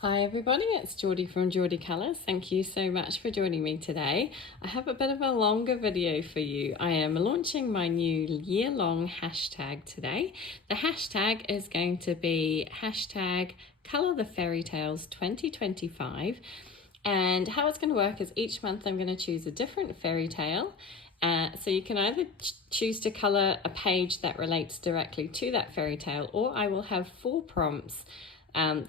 Hi everybody, it's Geordie from Geordie Colours. Thank you so much for joining me today. I have a bit of a longer video for you. I am launching my new year-long hashtag today. The hashtag is going to be hashtag Colour the Fairy Tales 2025. And how it's going to work is each month I'm going to choose a different fairy tale. So you can either choose to colour a page that relates directly to that fairy tale, or I will have 4 prompts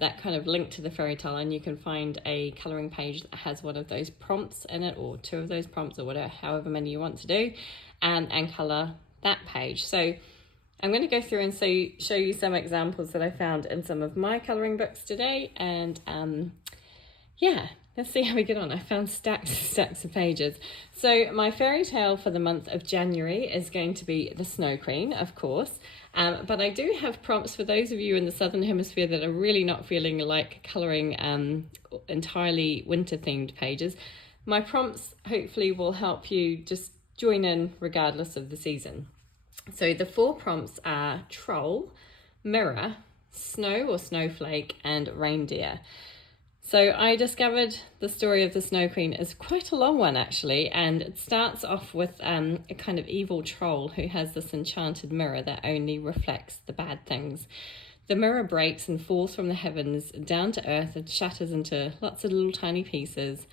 that kind of link to the fairy tale, and you can find a colouring page that has one of those prompts in it, or 2 of those prompts, or whatever, however many you want to do, and colour that page. So I'm going to go through and show you some examples that I found in some of my colouring books today, and yeah, let's see how we get on. I found stacks and stacks of pages. So my fairy tale for the month of January is going to be the Snow Queen, of course. But I do have prompts for those of you in the Southern Hemisphere that are really not feeling like colouring entirely winter-themed pages. My prompts hopefully will help you just join in regardless of the season. So the 4 prompts are troll, mirror, snow or snowflake, and reindeer. So I discovered the story of the Snow Queen is quite a long one actually, and it starts off with a kind of evil troll who has this enchanted mirror that only reflects the bad things. The mirror breaks and falls from the heavens down to earth and shatters into lots of little tiny pieces,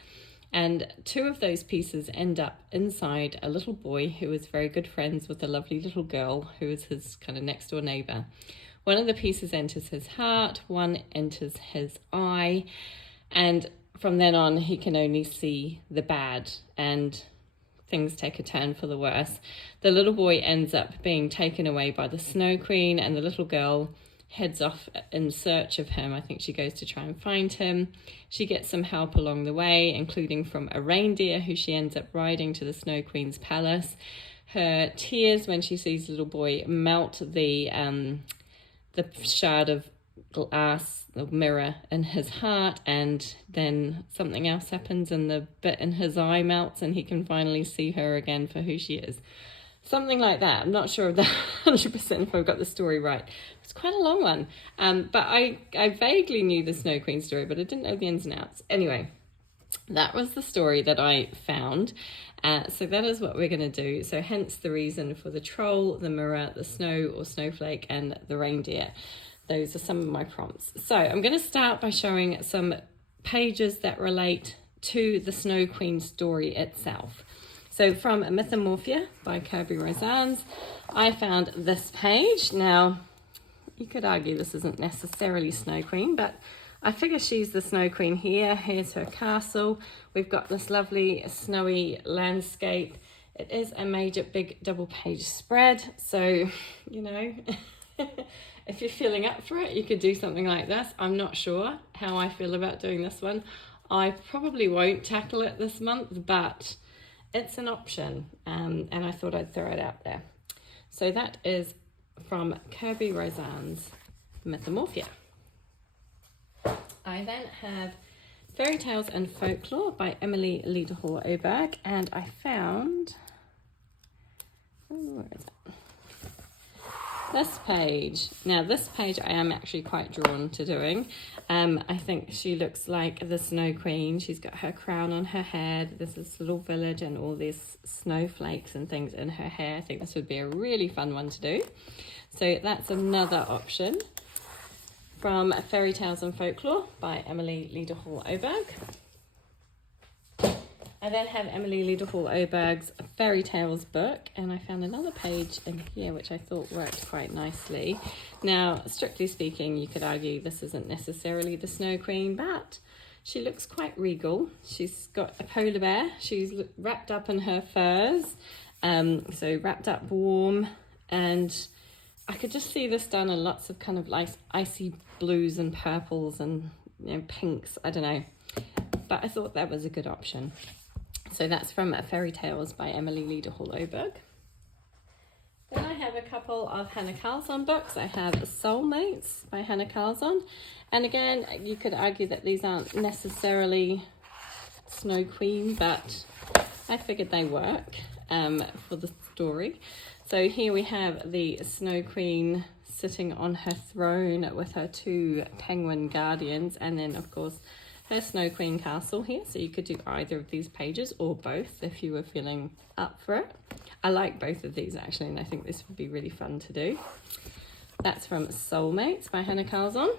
and 2 of those pieces end up inside a little boy who is very good friends with a lovely little girl who is his kind of next door neighbour. One of the pieces enters his heart, one enters his eye, and from then on he can only see the bad, and things take a turn for the worse. The little boy ends up being taken away by the Snow Queen, and the little girl heads off in search of him. I think she goes to try and find him. She gets some help along the way, including from a reindeer who she ends up riding to the Snow Queen's palace. Her tears when she sees the little boy melt the shard of glass, the mirror in his heart, and then something else happens and the bit in his eye melts and he can finally see her again for who she is. Something like that. I'm not sure of that 100% if I've got the story right. It's quite a long one. But I vaguely knew the Snow Queen story, but I didn't know the ins and outs. Anyway, that was the story that I found. So that is what we're going to do. So hence the reason for the troll, the mirror, the snow or snowflake, and the reindeer. Those are some of my prompts. So I'm going to start by showing some pages that relate to the Snow Queen story itself. So from Mythomorphia by Kirby Rozannes, I found this page. Now, you could argue this isn't necessarily Snow Queen, but I figure she's the Snow Queen here. Here's her castle. We've got this lovely snowy landscape. It is a major big double page spread. So, you know, if you're feeling up for it, you could do something like this. I'm not sure how I feel about doing this one. I probably won't tackle it this month, but it's an option, and I thought I'd throw it out there. So that is from Kirby Rozannes' Mythomorphia. I then have Fairy Tales and Folklore by Emily Liederhall-Oberg, and I found, where is it? This page. Now this page I am actually quite drawn to doing. I think she looks like the Snow Queen. She's got her crown on her head. There's this little village and all these snowflakes and things in her hair. I think this would be a really fun one to do. So that's another option from Fairy Tales and Folklore by Emily Liederhall-Oberg. I then have Emily Liederhall-Oberg's Fairy Tales book, and I found another page in here which I thought worked quite nicely. Now, strictly speaking, you could argue this isn't necessarily the Snow Queen, but she looks quite regal. She's got a polar bear. She's wrapped up in her furs, so wrapped up warm, and I could just see this done in lots of kind of like icy blues and purples and, you know, pinks. I don't know, but I thought that was a good option. So that's from Fairy Tales by Emily Liederhall-Oberg. Then I have a couple of Hannah Carlzon books. I have Soulmates by Hannah Carlzon. And again, you could argue that these aren't necessarily Snow Queen, but I figured they work for the story. So here we have the Snow Queen sitting on her throne with her 2 penguin guardians, and then of course her Snow Queen castle here. So you could do either of these pages or both if you were feeling up for it. I like both of these actually, and I think this would be really fun to do. That's from Soulmates by Hannah Carlzon.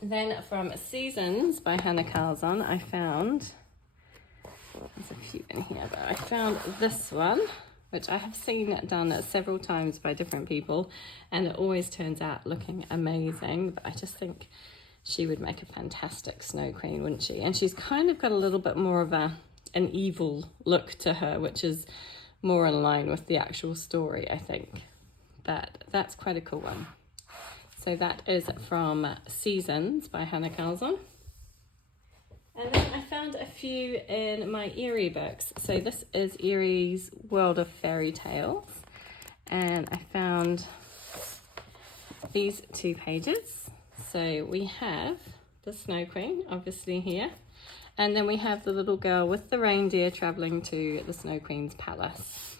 Then from Seasons by Hannah Carlzon, I found, there's a few in here, but I found this one, which I have seen done several times by different people, and it always turns out looking amazing. But I just think she would make a fantastic Snow Queen, wouldn't she? And she's kind of got a little bit more of an evil look to her, which is more in line with the actual story, I think. But that's quite a cool one. So that is from Seasons by Hannah Carlzon. And then I found a few in my Eerie books. So this is Eerie's World of Fairy Tales. And I found these 2 pages. So we have the Snow Queen, obviously here. And then we have the little girl with the reindeer traveling to the Snow Queen's palace.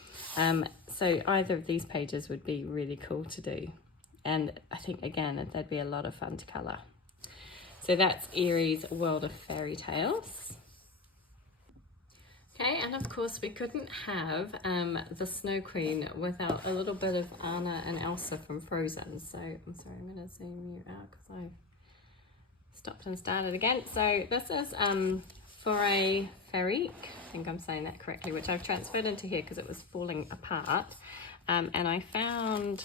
So either of these pages would be really cool to do. And I think, again, they'd be a lot of fun to colour. So that's Eerie's World of Fairy Tales. Okay, and of course we couldn't have the Snow Queen without a little bit of Anna and Elsa from Frozen. So I'm sorry, I'm going to zoom you out because I've stopped and started again. So this is Fairytale, I think I'm saying that correctly, which I've transferred into here because it was falling apart. And I found,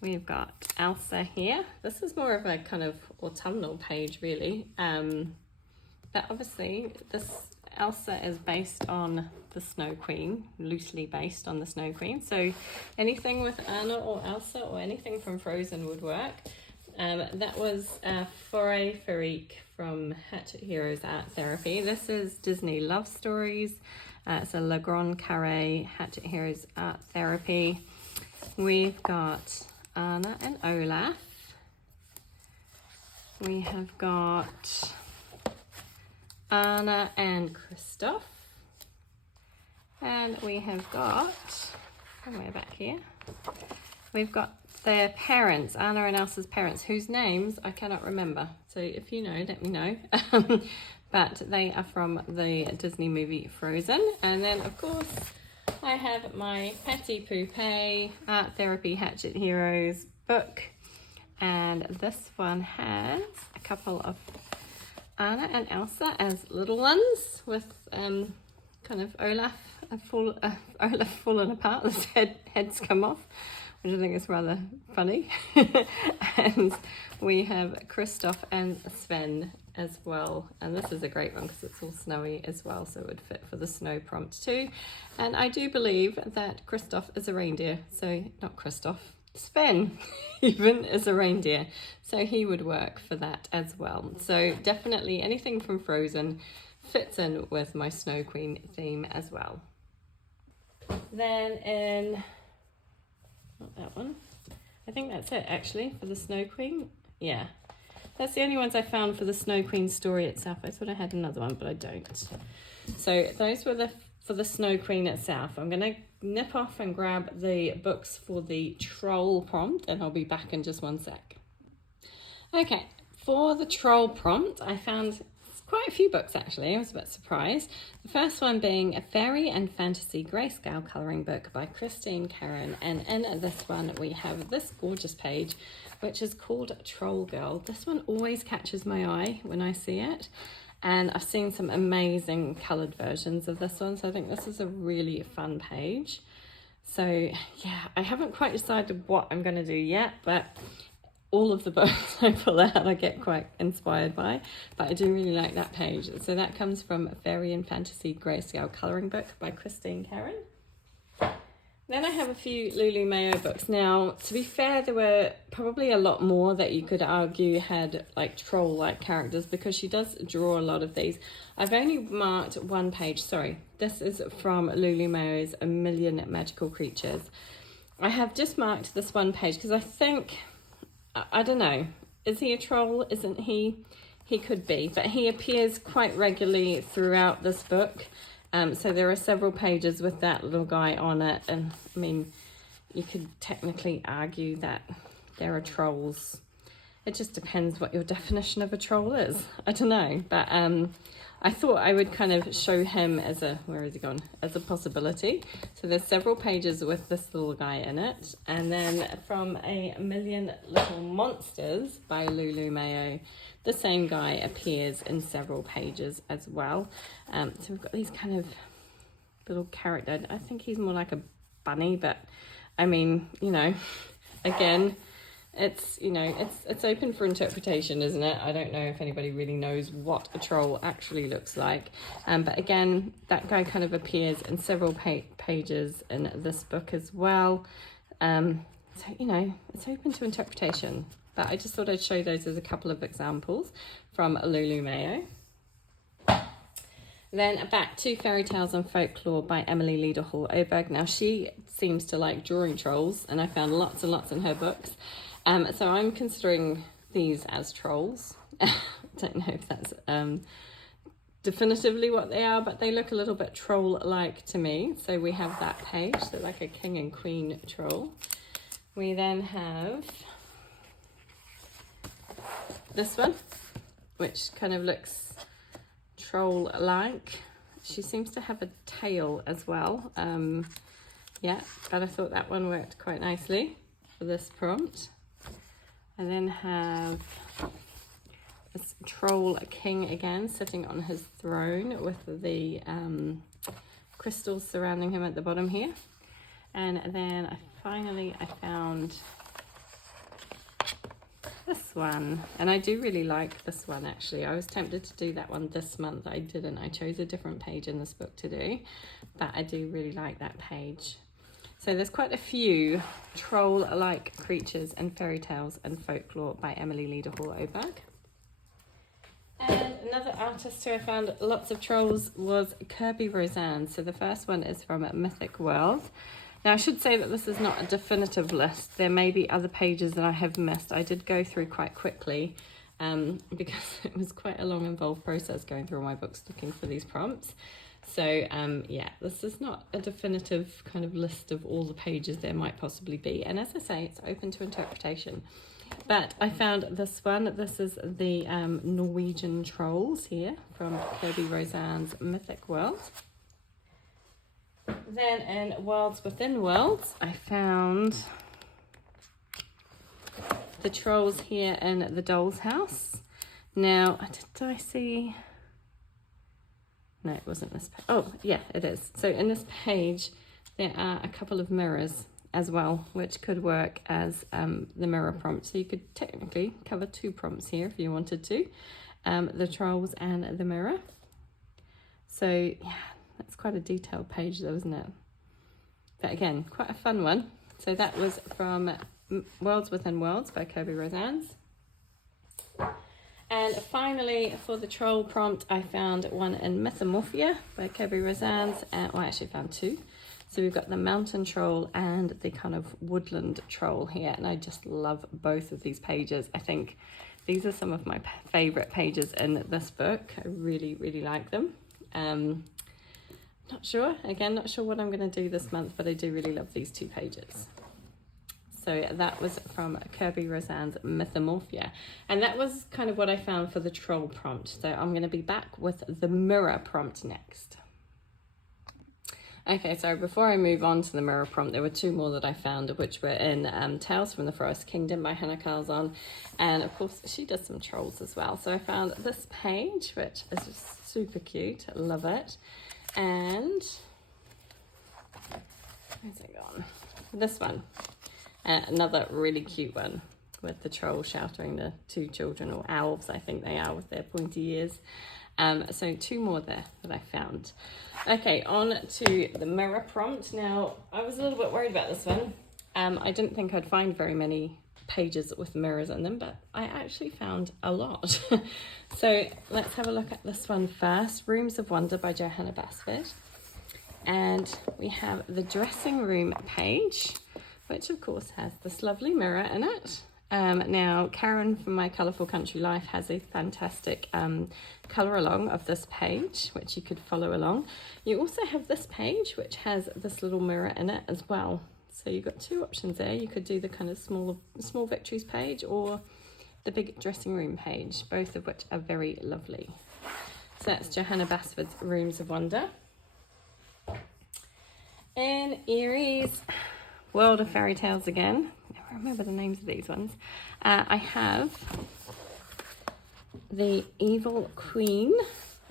we've got Elsa here. This is more of a kind of autumnal page really. But obviously this Elsa is based on the Snow Queen, loosely based on the Snow Queen. So anything with Anna or Elsa or anything from Frozen would work. That was Fairytale from Hatchet Heroes Art Therapy. This is Disney Love Stories. It's a Le Grand Carré Hatchet Heroes Art Therapy. We've got Anna and Olaf. We have got Anna and Kristoff. And we have got, somewhere back here, we've got their parents, Anna and Elsa's parents, whose names I cannot remember. So if you know, let me know. But they are from the Disney movie Frozen. And then, of course, I have my Patty Poupée Art Therapy Hatchet Heroes book. And this one has a couple of Anna and Elsa as little ones with kind of Olaf fallen apart. His heads come off, which I think is rather funny. And we have Kristoff and Sven as well. And this is a great one because it's all snowy as well, so it would fit for the snow prompt too. And I do believe that Kristoff is a reindeer. So not Kristoff, Sven even is a reindeer. So he would work for that as well. So definitely anything from Frozen fits in with my Snow Queen theme as well. Then in, not that one, I think that's it actually for the Snow Queen. Yeah, that's the only ones I found for the Snow Queen story itself. I thought I had another one, but I don't. So those were for the Snow Queen itself. I'm going to nip off and grab the books for the troll prompt, and I'll be back in just one sec. Okay, for the troll prompt, I found quite a few books actually. I was a bit surprised. The first one being a fairy and fantasy grayscale colouring book by Christine Karen, and in this one we have this gorgeous page which is called Troll Girl. This one always catches my eye when I see it, and I've seen some amazing coloured versions of this one, so I think this is a really fun page. So yeah, I haven't quite decided what I'm going to do yet, but all of the books I pull out I get quite inspired by, but I do really like that page. So that comes from a Fairy and Fantasy Grayscale Colouring Book by Christine Karen. Then I have a few Lulu Mayo books. Now, to be fair, there were probably a lot more that you could argue had like troll-like characters because she does draw a lot of these. I've only marked one page. Sorry, this is from Lulu Mayo's A Million Magical Creatures. I have just marked this one page because I think, I don't know, is he a troll? Isn't he? He could be, but he appears quite regularly throughout this book. So there are several pages with that little guy on it, and I mean, you could technically argue that there are trolls. It just depends what your definition of a troll is. I don't know, but I thought I would kind of show him as a, where is he gone? As a possibility. So there's several pages with this little guy in it. And then from A Million Little Monsters by Lulu Mayo, the same guy appears in several pages as well. So we've got these kind of little character. I think he's more like a bunny, but I mean, you know, again, it's, you know, it's open for interpretation, isn't it? I don't know if anybody really knows what a troll actually looks like. But again, that guy kind of appears in several pages in this book as well. So, you know, it's open to interpretation. But I just thought I'd show those as a couple of examples from Lulu Mayo. Then back to Fairy Tales and Folklore by Emily Leaderhall Oberg. Now, she seems to like drawing trolls, and I found lots and lots in her books. So I'm considering these as trolls. I don't know if that's definitively what they are, but they look a little bit troll-like to me. So we have that page, so like a king and queen troll. We then have this one, which kind of looks troll-like. She seems to have a tail as well. Yeah, but I thought that one worked quite nicely for this prompt. I then have this troll king again, sitting on his throne with the crystals surrounding him at the bottom here. And then I found this one, and I do really like this one actually. I was tempted to do that one this month. I didn't. I chose a different page in this book to do, but I do really like that page. So there's quite a few troll-like creatures in Fairy Tales and Folklore by Emily Leaderhall Oberg. And another artist who I found lots of trolls was Kirby Roseanne. So the first one is from Mythic World. Now I should say that this is not a definitive list. There may be other pages that I have missed. I did go through quite quickly because it was quite a long involved process going through all my books looking for these prompts. So yeah, this is not a definitive kind of list of all the pages there might possibly be. And as I say, it's open to interpretation. But I found this one. This is the Norwegian trolls here from Kirby Roseanne's Mythic World. Then in Worlds Within Worlds, I found the trolls here in the doll's house. Now, did I see... No, it wasn't this page. Oh, yeah, it is. So in this page, there are a couple of mirrors as well, which could work as the mirror prompt. So you could technically cover two prompts here if you wanted to, the trolls and the mirror. So yeah, that's quite a detailed page though, isn't it? But again, quite a fun one. So that was from Worlds Within Worlds by Kirby Roseanne. And finally, for the troll prompt, I found one in Mythomorphia by Kirby Roseanne. Well, I actually found two. So we've got the mountain troll and the kind of woodland troll here. And I just love both of these pages. I think these are some of my favourite pages in this book. I really, really like them. Not sure what I'm going to do this month, but I do really love these two pages. So that was from Kirby Roseanne's Mythomorphia. And that was kind of what I found for the troll prompt. So I'm going to be back with the mirror prompt next. Okay, so before I move on to the mirror prompt, there were two more that I found, which were in Tales from the Forest Kingdom by Hannah Carlzon. And of course, she does some trolls as well. So I found this page, which is just super cute. I love it. And where's it gone? This one. Another really cute one with the troll shouting the two children, or elves I think they are, with their pointy ears. So two more there that I found. Okay, on to the mirror prompt. Now, I was a little bit worried about this one. I didn't think I'd find very many pages with mirrors in them, but I actually found a lot. So let's have a look at this one first. Rooms of Wonder by Johanna Basford. And we have the dressing room page, which of course has this lovely mirror in it. Now, Karen from My Colourful Country Life has a fantastic colour along of this page, which you could follow along. You also have this page, which has this little mirror in it as well. So you've got two options there. You could do the kind of small victories page or the big dressing room page, both of which are very lovely. So that's Johanna Basford's Rooms of Wonder. In Erie's World of Fairy Tales again, I never remember the names of these ones. I have the Evil Queen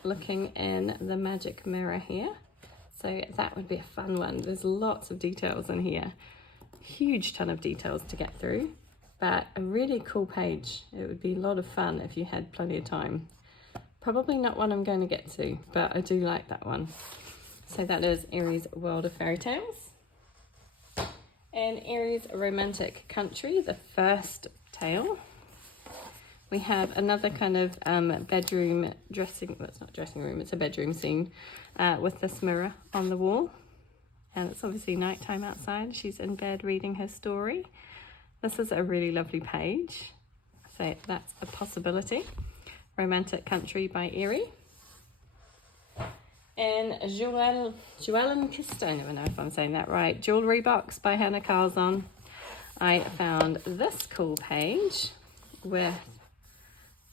looking in the magic mirror here. So that would be a fun one. There's lots of details in here. Huge ton of details to get through, but a really cool page. It would be a lot of fun if you had plenty of time. Probably not one I'm going to get to, but I do like that one. So that is Erie's World of Fairy Tales. And Erie's Romantic Country, the first tale. We have another kind of bedroom dressing, well, it's not dressing room, it's a bedroom scene with this mirror on the wall. And it's obviously nighttime outside. She's in bed reading her story. This is a really lovely page. So that's a possibility. Romantic Country by Erie. And Joellen Kista, I never know if I'm saying that right. Jewellery Box by Hannah Carzon. I found this cool page with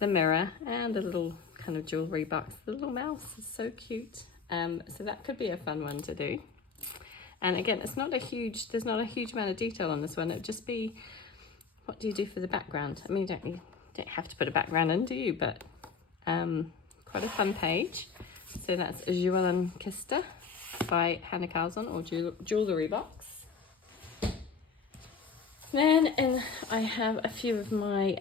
the mirror and a little kind of jewellery box. The little mouse is so cute. So that could be a fun one to do. And again, there's not a huge amount of detail on this one. It'd just be, what do you do for the background? I mean, you don't have to put a background in, do you? But quite a fun page. So that's Joellen Kista by Hannah Carzon, or Jewellery Box. Then I have a few of my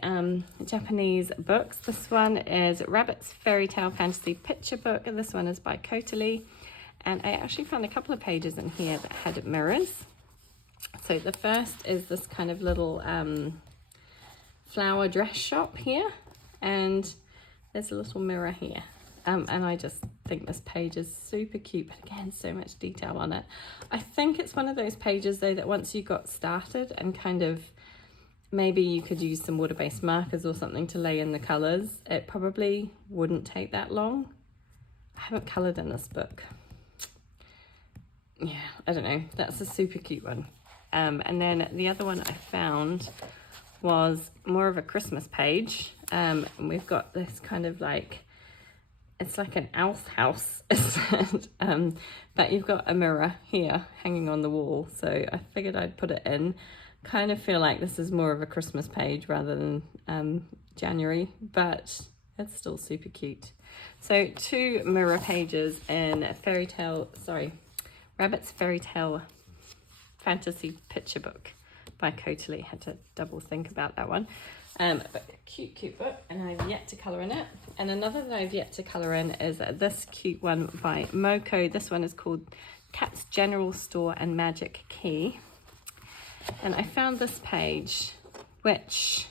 Japanese books. This one is Rabbit's Fairytale Fantasy Picture Book, and this one is by Kotali. And I actually found a couple of pages in here that had mirrors. So the first is this kind of little flower dress shop here, and there's a little mirror here. And I just think this page is super cute, but again, so much detail on it. I think it's one of those pages though that once you got started and kind of, maybe you could use some water-based markers or something to lay in the colours, it probably wouldn't take that long. I haven't coloured in this book. Yeah, I don't know. That's a super cute one. And then the other one I found was more of a Christmas page. And we've got this kind of like, it's like an elf house, but you've got a mirror here hanging on the wall. So I figured I'd put it in. Kind of feel like this is more of a Christmas page rather than January, but it's still super cute. So 2 mirror pages in Rabbit's Fairytale Fantasy Picture Book by Kotali. Had to double think about that one. But cute book, and I've yet to colour in it. And another that I've yet to colour in is this cute one by Moko. This one is called Cat's General Store and Magic Key. And I found this page, which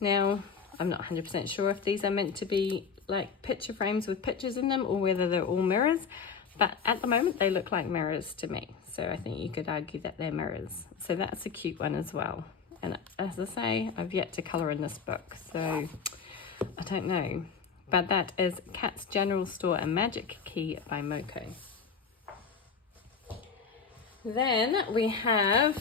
now I'm not 100% sure if these are meant to be like picture frames with pictures in them or whether they're all mirrors. But at the moment they look like mirrors to me. So I think you could argue that they're mirrors. So that's a cute one as well. And as I say, I've yet to colour in this book, so I don't know. But that is Cat's General Store and Magic Key by Moko. Then we have,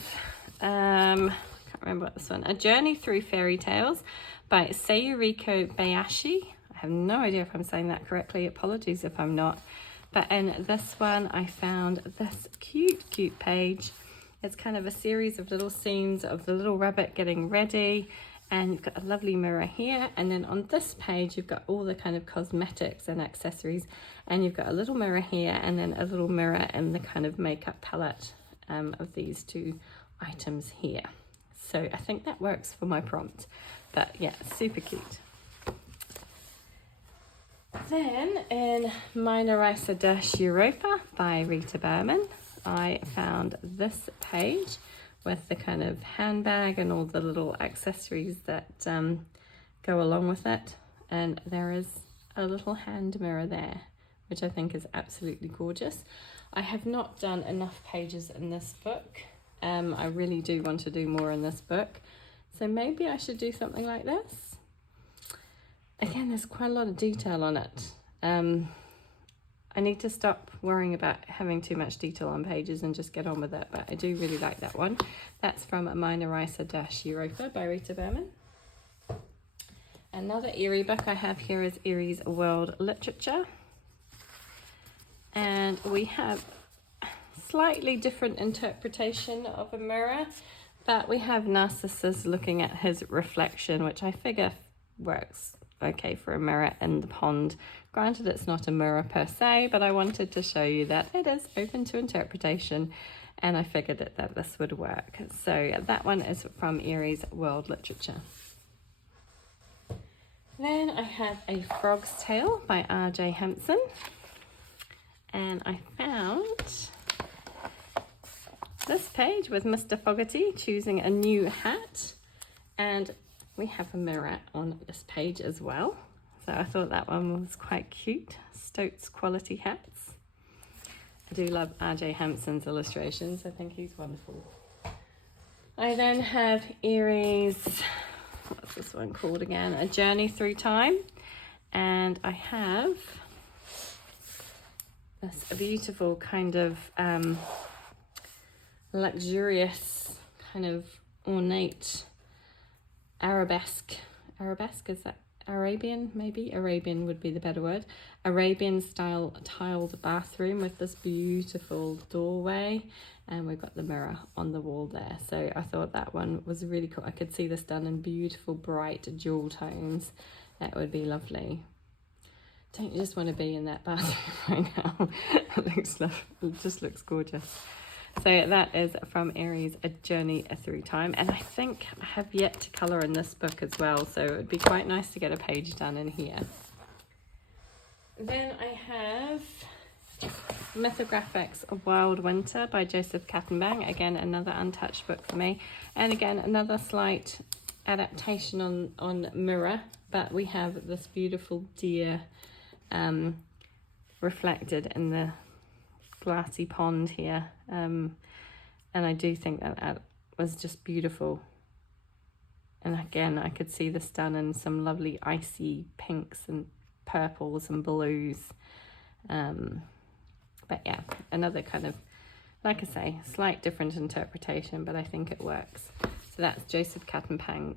I can't remember what this one, A Journey Through Fairy Tales by Sayuriko Bayashi. I have no idea if I'm saying that correctly. Apologies if I'm not. But in this one, I found this cute page. It's kind of a series of little scenes of the little rabbit getting ready, and you've got a lovely mirror here, and then on this page you've got all the kind of cosmetics and accessories, and you've got a little mirror here and then a little mirror in the kind of makeup palette of these 2 items here. So I think that works for my prompt, but yeah, super cute. Then in Meine Reise durch Europa by Rita Berman, I found this page with the kind of handbag and all the little accessories that go along with it. And there is a little hand mirror there, which I think is absolutely gorgeous. I have not done enough pages in this book. I really do want to do more in this book. So maybe I should do something like this. Again, there's quite a lot of detail on it. I need to stop worrying about having too much detail on pages and just get on with it, but I do really like that one. That's from Minor Europa by Rita Berman. Another Eerie book I have here is Eerie's World Literature. And we have slightly different interpretation of a mirror, but we have Narcissus looking at his reflection, which I figure works okay for a mirror in the pond. Granted, it's not a mirror per se, but I wanted to show you that it is open to interpretation, and I figured that this would work. So that one is from Eerie's World Literature. Then I have A Frog's Tale by R.J. Hampson, and I found this page with Mr. Fogarty choosing a new hat, and we have a mirror on this page as well. So I thought that one was quite cute. Stoats quality hats. I do love R.J. Hampson's illustrations. I think he's wonderful. I then have Eerie's, what's this one called again? A Journey Through Time. And I have this beautiful kind of luxurious, kind of ornate arabesque, is that Arabian? Maybe Arabian would be the better word. Arabian style tiled bathroom with this beautiful doorway, and we've got the mirror on the wall there. So I thought that one was really cool. I could see this done in beautiful bright jewel tones. That would be lovely. Don't you just want to be in that bathroom right now? It just looks gorgeous. So that is from Eerie's A Journey Through Time, and I think I have yet to colour in this book as well, so it would be quite nice to get a page done in here. Then I have Mythographics of Wild Winter by Joseph Kattenbang, again another untouched book for me, and again another slight adaptation on mirror, but we have this beautiful deer reflected in the glassy pond here, and I do think that was just beautiful. And again, I could see this done in some lovely icy pinks and purples and blues, but yeah, another kind of, like I say, slight different interpretation, but I think it works. So that's Joseph Kattenbang's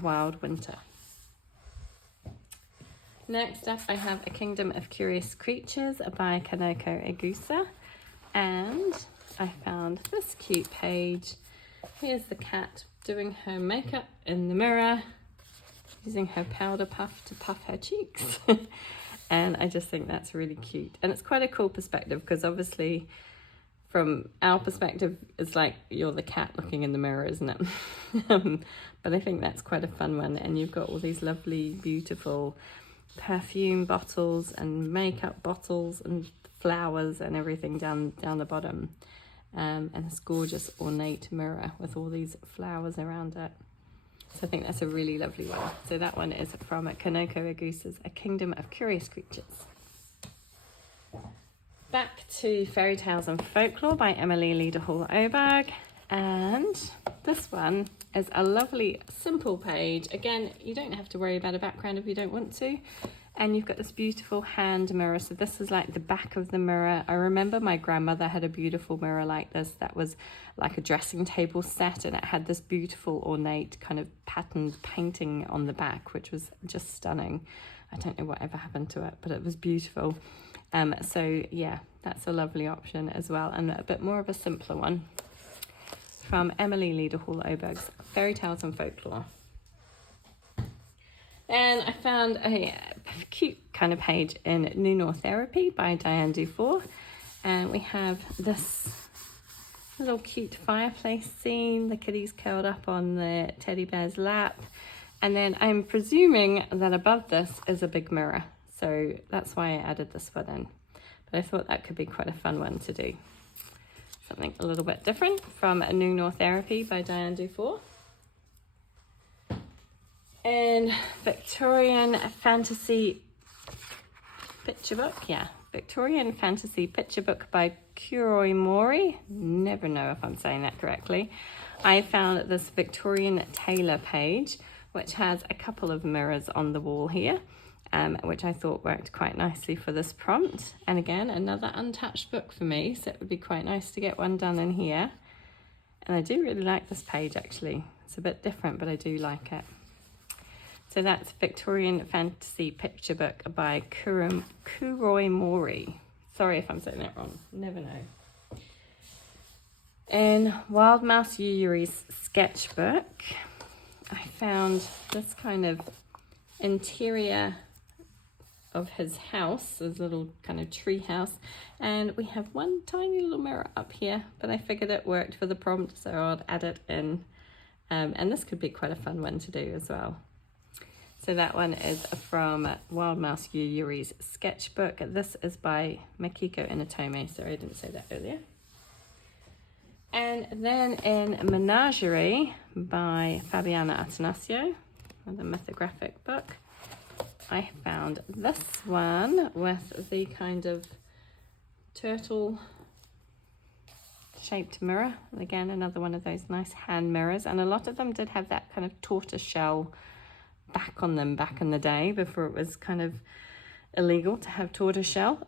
Wild Winter. Next up, I have A Kingdom of Curious Creatures by Kanoko Egusa, and I found this cute page. Here's the cat doing her makeup in the mirror, using her powder puff to puff her cheeks. And I just think that's really cute. And it's quite a cool perspective, because obviously from our perspective, it's like you're the cat looking in the mirror, isn't it? But I think that's quite a fun one. And you've got all these lovely, beautiful perfume bottles and makeup bottles and flowers and everything down the bottom, and this gorgeous ornate mirror with all these flowers around it. So I think that's a really lovely one. So that one is from Kanoko Egusa's A Kingdom of Curious Creatures. Back to Fairy Tales and Folklore by Emily Leader-Hall Oberg, and this one is a lovely simple page. Again, you don't have to worry about a background if you don't want to, and you've got this beautiful hand mirror. So this is like the back of the mirror. I remember my grandmother had a beautiful mirror like this that was like a dressing table set, and it had this beautiful ornate kind of patterned painting on the back, which was just stunning. I don't know whatever happened to it, but it was beautiful. So yeah, that's a lovely option as well, and a bit more of a simpler one from Emily Leader-Hall Oberg's Fairy Tales and Folklore. And I found a cute kind of page in New Therapy by Diane Dufour, and we have this little cute fireplace scene, the kitty's curled up on the teddy bear's lap, and then I'm presuming that above this is a big mirror, so that's why I added this one in. But I thought that could be quite a fun one to do. Something a little bit different from New Therapy by Diane Dufour. And Victorian Fantasy Picture Book, Victorian Fantasy Picture Book by Kuroi Mori. Never know if I'm saying that correctly. I found this Victorian tailor page, which has a couple of mirrors on the wall here. which I thought worked quite nicely for this prompt. And again, another untouched book for me, so it would be quite nice to get one done in here. And I do really like this page actually. It's a bit different, but I do like it. So that's Victorian Fantasy Picture Book by Kuroi Mori. Sorry if I'm saying that wrong, never know. In Wild Mouse Yuri's sketchbook, I found this kind of interior of his house, his little kind of tree house, and we have one tiny little mirror up here, but I figured it worked for the prompt, so I'll add it in. And this could be quite a fun one to do as well. So that one is from Wild Mouse Yuri's sketchbook. This is by Makiko Inotome. Sorry, I didn't say that earlier. And then in Menagerie by Fabiana Attanasio, the mythographic book, I found this one with the kind of turtle shaped mirror. Again, another one of those nice hand mirrors, and a lot of them did have that kind of tortoise shell back on them back in the day, before it was kind of illegal to have tortoise shell.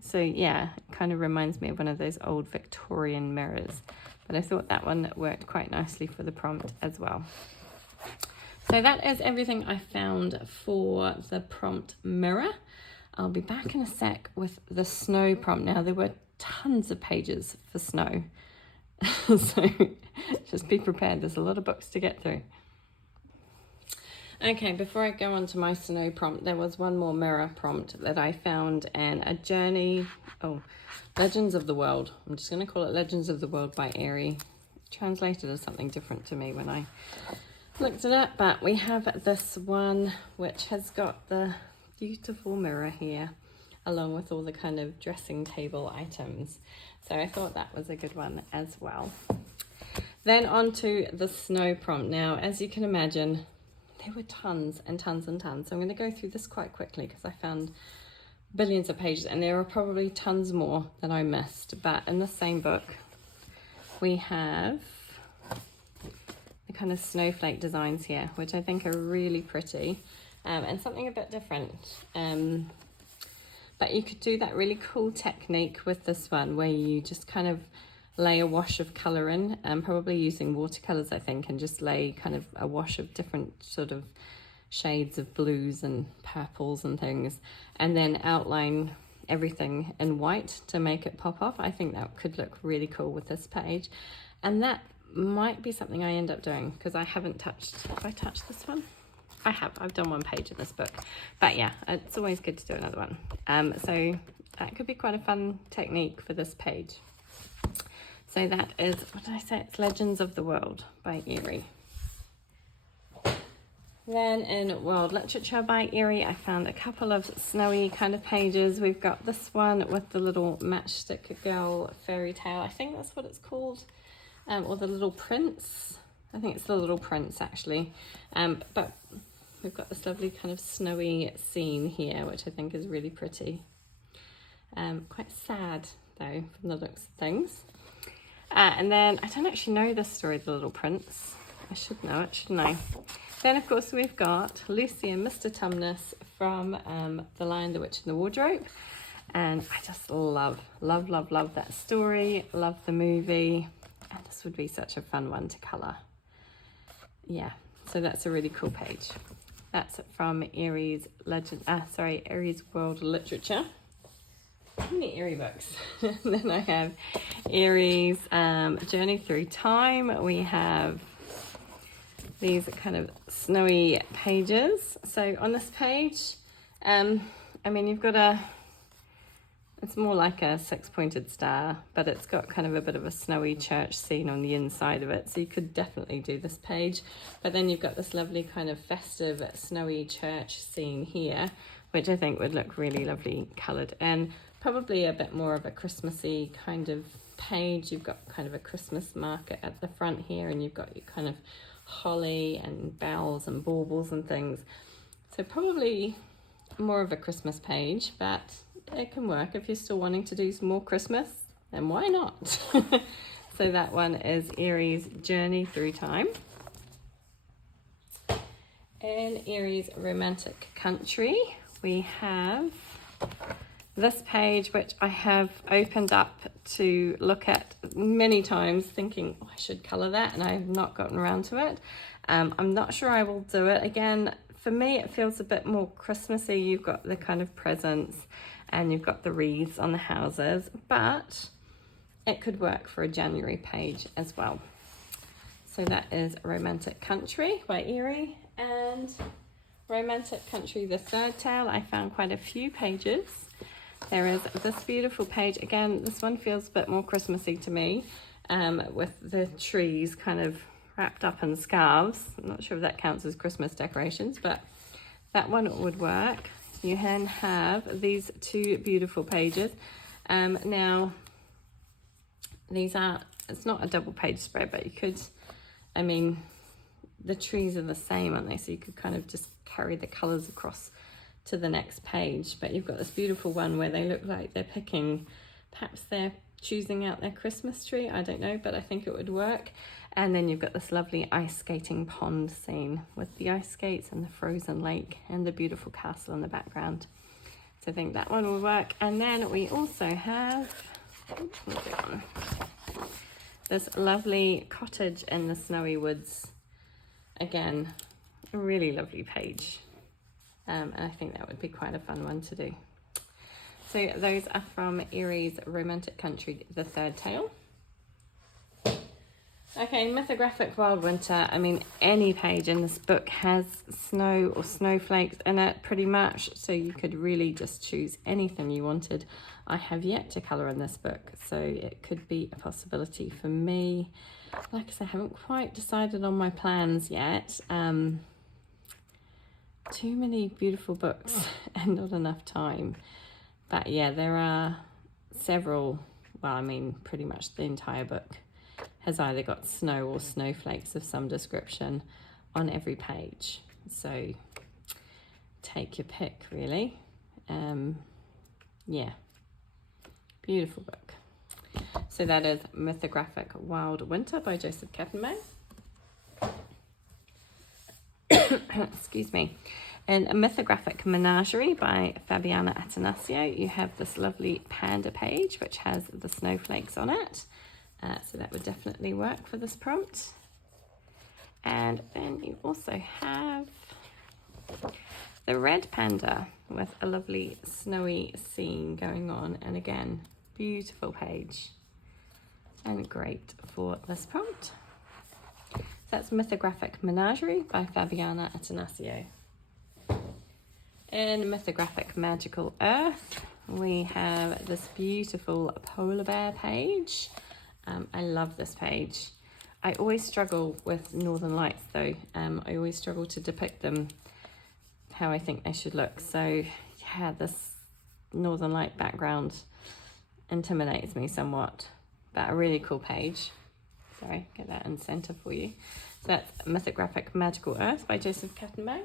So yeah, it kind of reminds me of one of those old Victorian mirrors, but I thought that one worked quite nicely for the prompt as well. So that is everything I found for the prompt mirror. I'll be back in a sec with the snow prompt. Now, there were tons of pages for snow, so just be prepared. There's a lot of books to get through. Okay, before I go on to my snow prompt, there was one more mirror prompt that I found in Legends of the World. I'm just going to call it Legends of the World by Airy. Translated as something different to me when I looked it up, but we have this one which has got the beautiful mirror here, along with all the kind of dressing table items. So I thought that was a good one as well. Then on to the snow prompt. Now, as you can imagine, there were tons and tons and tons. So I'm going to go through this quite quickly because I found billions of pages, and there are probably tons more that I missed. But in the same book, we have the kind of snowflake designs here, which I think are really pretty, and something a bit different. But you could do that really cool technique with this one where you just kind of lay a wash of colour in, probably using watercolours, I think, and just lay kind of a wash of different sort of shades of blues and purples and things, and then outline everything in white to make it pop off. I think that could look really cool with this page, and that might be something I end up doing because I haven't touched. Have I touched this one? I have. I've done one page in this book, but yeah, it's always good to do another one. So that could be quite a fun technique for this page. So that is, what did I say? It's Legends of the World by Airy. Then in World Literature by Airy, I found a couple of snowy kind of pages. We've got this one with the little matchstick girl fairy tale. I think that's what it's called. Or the Little Prince. I think it's the Little Prince actually. But we've got this lovely kind of snowy scene here, which I think is really pretty. Quite sad though, from the looks of things. And then I don't actually know this story, The Little Prince. I should know it, shouldn't I? Then of course we've got Lucy and Mr. Tumnus from The Lion, the Witch and the Wardrobe. And I just love that story, love the movie. And this would be such a fun one to colour. Yeah, so that's a really cool page. That's from Airy's Airy's World Literature. How many Airy books? And then I have Airy's Journey Through Time. We have these kind of snowy pages. So on this page, I mean, you've got it's more like a six-pointed star, but it's got kind of a bit of a snowy church scene on the inside of it. So you could definitely do this page. But then you've got this lovely kind of festive snowy church scene here, which I think would look really lovely coloured. And probably a bit more of a Christmassy kind of page. You've got kind of a Christmas market at the front here, and you've got your kind of holly and bells and baubles and things. So probably more of a Christmas page, but it can work if you're still wanting to do some more Christmas, then why not? So that one is Airy's Journey Through Time. In Aries Romantic Country, we have this page, which I have opened up to look at many times, thinking, oh, I should colour that, and I have not gotten around to it. I'm not sure I will do it. Again, for me, it feels a bit more Christmassy. You've got the kind of presents and you've got the wreaths on the houses, but it could work for a January page as well. So that is Romantic Country by Erie, and Romantic Country, the third tale. I found quite a few pages. There is this beautiful page. Again, this one feels a bit more Christmassy to me, with the trees kind of wrapped up in scarves. I'm not sure if that counts as Christmas decorations, but that one would work. You can have these two beautiful pages. Now, these are, it's not a double page spread, but you could, I mean, the trees are the same, aren't they? So you could kind of just carry the colours across to the next page. But you've got this beautiful one where they look like they're picking, perhaps they're choosing out their Christmas tree, I don't know, but I think it would work. And then you've got this lovely ice skating pond scene with the ice skates and the frozen lake and the beautiful castle in the background. So I think that one will work. And then we also have this lovely cottage in the snowy woods. Again, a really lovely page. And I think that would be quite a fun one to do. So those are from Aries Romantic Country, the third tale. Okay, Mythographic Wild Winter. I mean, any page in this book has snow or snowflakes in it, pretty much. So you could really just choose anything you wanted. I have yet to colour in this book, so it could be a possibility for me. Like I said, I haven't quite decided on my plans yet. Too many beautiful books and not enough time. But yeah, there are several, well, I mean, pretty much the entire book has either got snow or snowflakes of some description on every page. So take your pick, really. Yeah, beautiful book. So that is Mythographic Wild Winter by Joseph Katzenbach. Excuse me. In A Mythographic Menagerie by Fabiana Attanasio, you have this lovely panda page which has the snowflakes on it. So that would definitely work for this prompt. And then you also have the red panda with a lovely snowy scene going on. And again, beautiful page and great for this prompt. So that's Mythographic Menagerie by Fabiana Attanasio. In Mythographic Magical Earth, we have this beautiful polar bear page. I love this page. I always struggle with Northern Lights though. I always struggle to depict them how I think they should look. So yeah, this Northern Light background intimidates me somewhat, but a really cool page. Sorry, get that in center for you. So that's Mythographic Magical Earth by Joseph Katzenbach.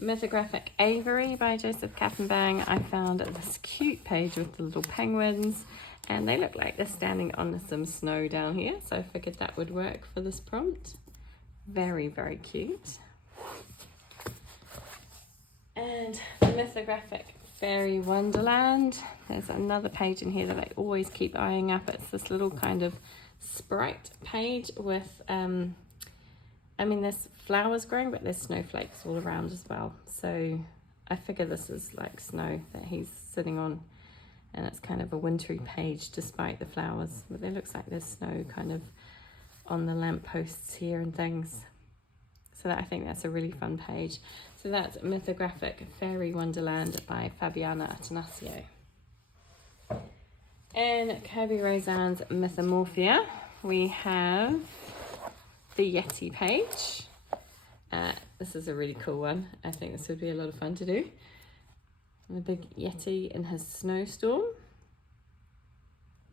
Mythographic Avery by Joseph Katzenbach. I found this cute page with the little penguins, and they look like they're standing on some snow down here, so I figured that would work for this prompt. Very, very cute. And Mythographic Fairy Wonderland. There's another page in here that I always keep eyeing up. It's this little kind of sprite page with, I mean, there's flowers growing, but there's snowflakes all around as well. So I figure this is like snow that he's sitting on, and it's kind of a wintry page despite the flowers. But it looks like there's snow kind of on the lampposts here and things. So that, I think that's a really fun page. So that's Mythographic Fairy Wonderland by Fabiana Attanasio. In Kirby Roseanne's Mythomorphia, we have the Yeti page. This is a really cool one. I think this would be a lot of fun to do. The big Yeti in his snowstorm.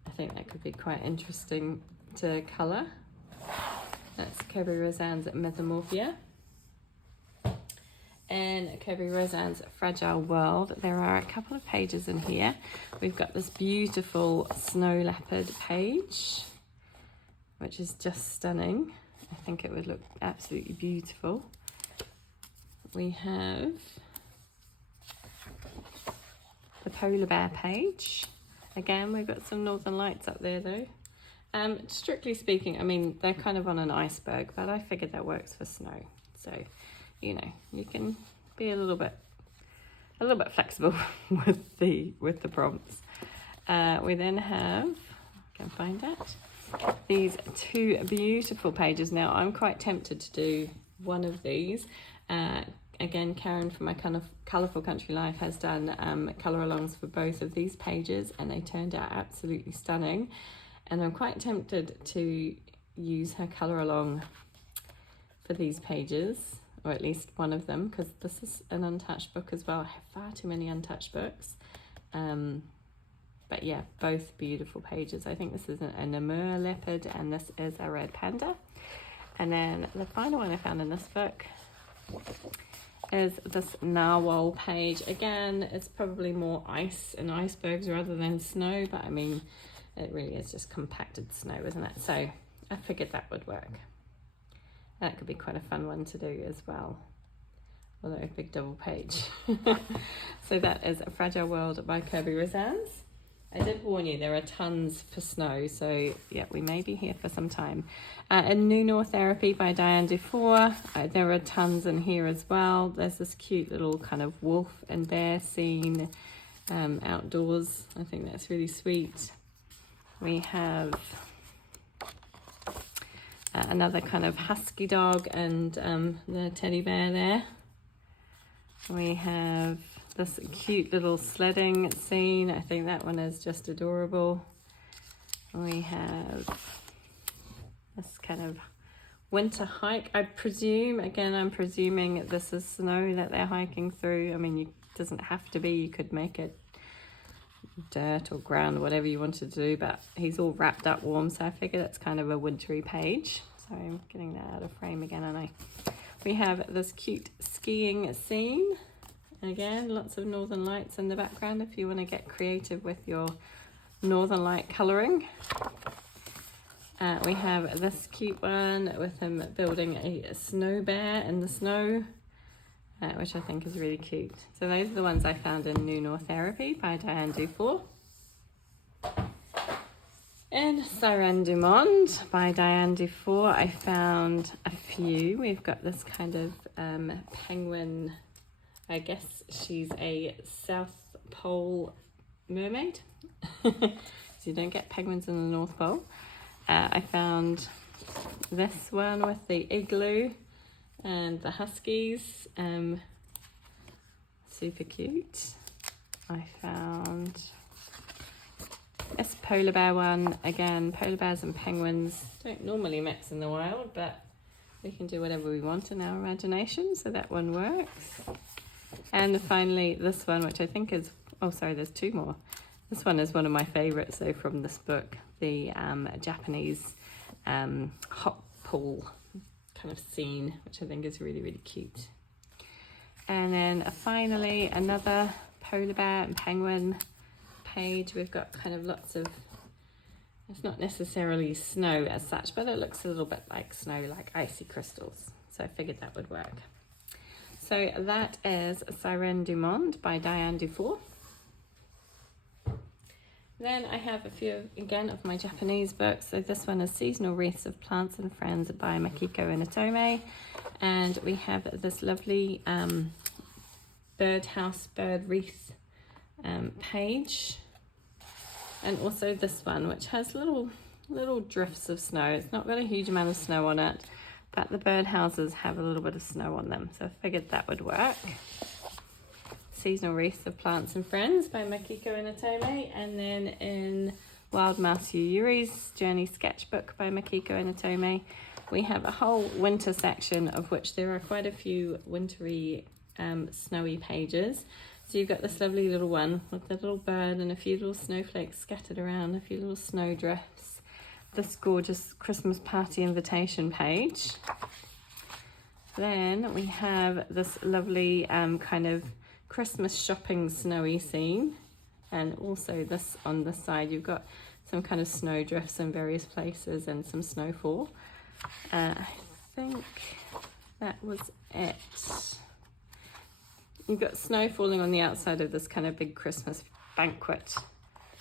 I think that could be quite interesting to colour. That's Kirby Roseanne's Mythomorphia. And Kirby Roseanne's Fragile World, there are a couple of pages in here. We've got this beautiful snow leopard page, which is just stunning. I think it would look absolutely beautiful. we have the polar bear page. Again, we've got some northern lights up there though. Strictly speaking, I mean, they're kind of on an iceberg, but I figured that works for snow. So, you know, you can be a little bit flexible with the prompts. We then have, I can find it, these two beautiful pages. Now, I'm quite tempted to do one of these. Again, Karen from my kind of Colourful Country Life has done colour alongs for both of these pages, and they turned out absolutely stunning. And I'm quite tempted to use her colour along for these pages, or at least one of them, because this is an untouched book as well. I have far too many untouched books. But yeah, both beautiful pages. I think this is an Amur leopard and this is a red panda. And then the final one I found in this book is this narwhal page. Again, it's probably more ice and icebergs rather than snow, but I mean, it really is just compacted snow, isn't it? So I figured that would work. That could be quite a fun one to do as well, although a big double page. So that is A Fragile World by Kirby Razanz. I did warn you, there are tons for snow, so yeah, we may be here for some time. A New North Therapy by Diane Dufour. There are tons in here as well. There's this cute little kind of wolf and bear scene outdoors. I think that's really sweet. We have another kind of husky dog and the teddy bear there. We have this cute little sledding scene. I think that one is just adorable. We have this kind of winter hike, I presume. Again, I'm presuming this is snow that they're hiking through. I mean, it doesn't have to be. You could make it dirt or ground, whatever you wanted to do, but he's all wrapped up warm, so I figure that's kind of a wintry page. So I'm getting that out of frame again, aren't I? We have this cute skiing scene. Again, lots of northern lights in the background if you want to get creative with your northern light colouring. We have this cute one with him building a snow bear in the snow, which I think is really cute. So those are the ones I found in New North Therapy by Diane Dufour. In Siren du Monde by Diane Dufour, I found a few. We've got this kind of penguin, I guess she's a South Pole mermaid. So you don't get penguins in the North Pole. I found this one with the igloo and the huskies, super cute. I found this polar bear one. Again, polar bears and penguins don't normally mix in the wild, but we can do whatever we want in our imagination, so that one works. And finally this one, which I think is, oh sorry, there's two more. This one is one of my favorites though from this book, the Japanese hot pool kind of scene, which I think is really, really cute. And then finally another polar bear and penguin page. We've got kind of lots of, it's not necessarily snow as such, but it looks a little bit like snow, like icy crystals. So I figured that would work. So that is Siren du Monde by Diane Dufour. Then I have a few, again, of my Japanese books. So this one is Seasonal Wreaths of Plants and Friends by Makiko Inotome. And we have this lovely birdhouse, bird wreath page. And also this one, which has little drifts of snow. It's not got a huge amount of snow on it, but the birdhouses have a little bit of snow on them. So I figured that would work. Seasonal Wreaths of Plants and Friends by Makiko Inotome. And then in Wild Mouse Yuyuri's Journey Sketchbook by Makiko Inotome, we have a whole winter section, of which there are quite a few wintry, snowy pages. So you've got this lovely little one with the little bird and a few little snowflakes scattered around, a few little snowdrifts. This gorgeous Christmas party invitation page. Then we have this lovely kind of Christmas shopping snowy scene, and also this on the side you've got some kind of snowdrifts in various places and some snowfall. I think that was it. you've got snow falling on the outside of this kind of big Christmas banquet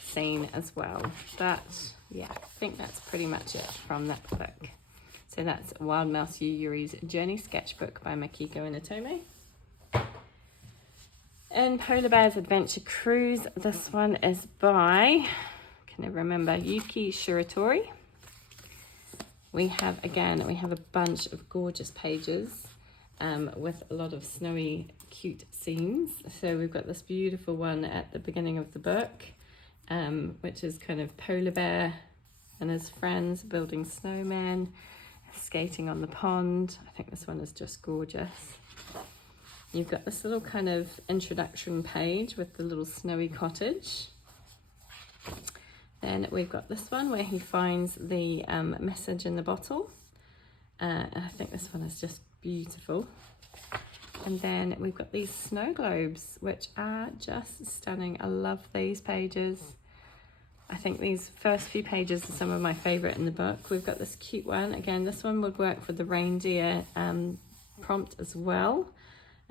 scene as well. But yeah, I think that's pretty much it from that book. So that's Wild Mouse Yuri's Journey Sketchbook by Makiko Inotome. And Polar Bear's Adventure Cruise, this one is by, can never remember, Yuki Shiratori. We have a bunch of gorgeous pages with a lot of snowy, cute scenes. So we've got this beautiful one at the beginning of the book, which is kind of Polar Bear and his friends building snowmen, skating on the pond. I think this one is just gorgeous. You've got this little kind of introduction page with the little snowy cottage. Then we've got this one where he finds the message in the bottle. And I think this one is just beautiful. And then we've got these snow globes, which are just stunning. I love these pages. I think these first few pages are some of my favorite in the book. We've got this cute one. Again, this one would work for the reindeer prompt as well.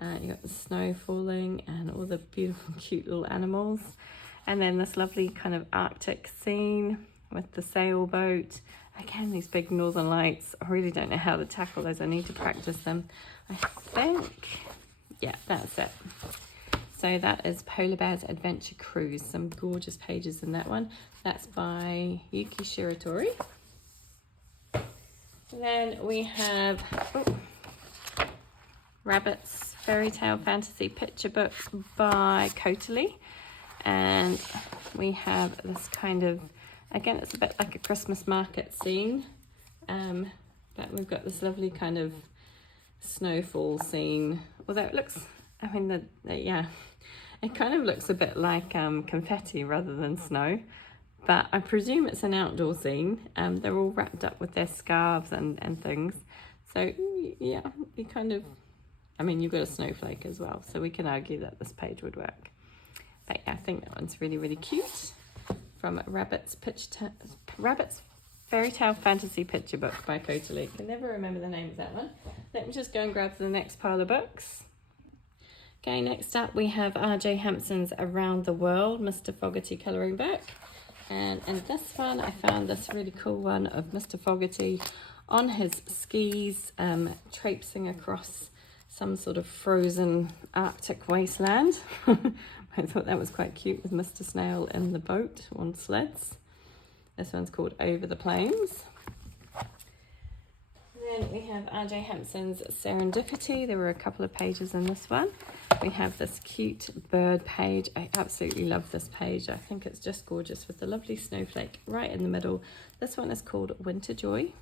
You've got the snow falling and all the beautiful, cute little animals. And then this lovely kind of Arctic scene with the sailboat. Again, these big northern lights. I really don't know how to tackle those. I need to practice them. I think, yeah, that's it. So that is Polar Bear's Adventure Cruise. Some gorgeous pages in that one. That's by Yuki Shiratori. Then we have Rabbit's Fairytale Fantasy Picture Book by Kotali. And we have this kind of, again, it's a bit like a Christmas market scene, but we've got this lovely kind of snowfall scene. Although it looks, I mean, yeah, it kind of looks a bit like confetti rather than snow, but I presume it's an outdoor scene. They're all wrapped up with their scarves and things. So yeah, you kind of, I mean, you've got a snowflake as well, so we can argue that this page would work. But yeah, I think that one's really, really cute. From Rabbit's Fairytale Fantasy Picture Book by Kotali. I can never remember the name of that one. Let me just go and grab the next pile of books. Okay, next up we have R.J. Hampson's Around the World, Mr. Fogarty colouring book. And in this one, I found this really cool one of Mr. Fogarty on his skis, traipsing across some sort of frozen Arctic wasteland. I thought that was quite cute with Mr. Snail in the boat on sleds. This one's called Over the Plains. Then we have R.J. Hampson's Serendipity. There were a couple of pages in this one. We have this cute bird page. I absolutely love this page. I think it's just gorgeous with the lovely snowflake right in the middle. This one is called Winter Joy.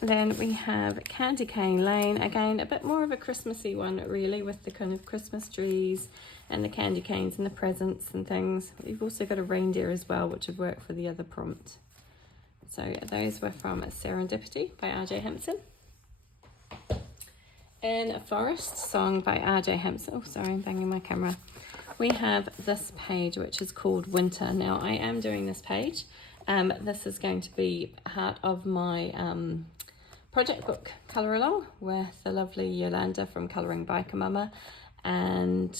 And then we have Candy Cane Lane, again a bit more of a Christmassy one really, with the kind of Christmas trees and the candy canes and the presents and things. We've also got a reindeer as well, which would work for the other prompt. So those were from Serendipity by R.J. Hampson. In A Forest Song by R.J. Hampson, oh sorry, I'm banging my camera. We have this page which is called Winter. Now I am doing this page. This is going to be part of my project book colour along with the lovely Yolanda from Colouring Biker Mama, and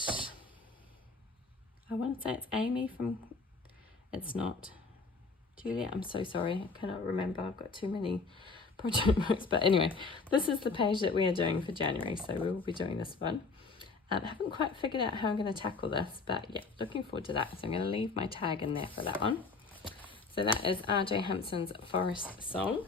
I want to say it's Amy from, it's not, Julia, I'm so sorry, I cannot remember, I've got too many project books, but anyway, this is the page that we are doing for January, so we will be doing this one. I haven't quite figured out how I'm going to tackle this, but yeah, looking forward to that, so I'm going to leave my tag in there for that one. So that is R.J. Hampson's Forest Song.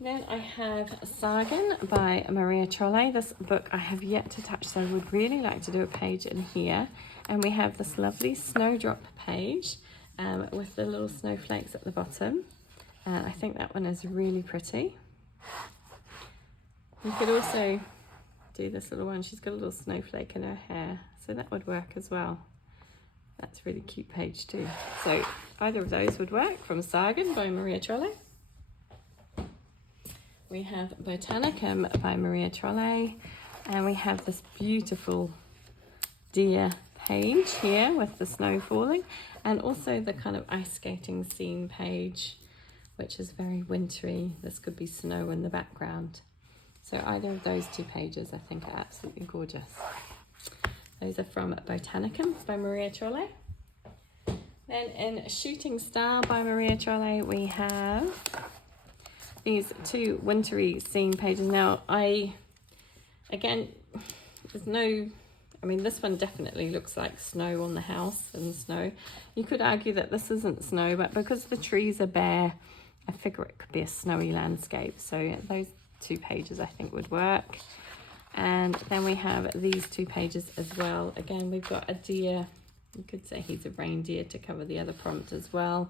Then I have Sargon by Maria Trolle. This book I have yet to touch, so I would really like to do a page in here. And we have this lovely snowdrop page with the little snowflakes at the bottom. I think that one is really pretty. You could also do this little one. She's got a little snowflake in her hair, so that would work as well. That's a really cute page too. So either of those would work, from Sargon by Maria Trolle. We have Botanicum by Maria Trolle, and we have this beautiful deer page here with the snow falling, and also the kind of ice skating scene page, which is very wintry. This could be snow in the background. So either of those 2 pages I think are absolutely gorgeous. Those are from Botanicum by Maria Trolle. Then in Shooting Star by Maria Trolle we have these 2 wintry scene pages. Now again, there's no, I mean this one definitely looks like snow on the house and snow. You could argue that this isn't snow, but because the trees are bare, I figure it could be a snowy landscape. So those 2 pages I think would work. And then we have these 2 pages as well. Again, we've got a deer. You could say he's a reindeer to cover the other prompt as well.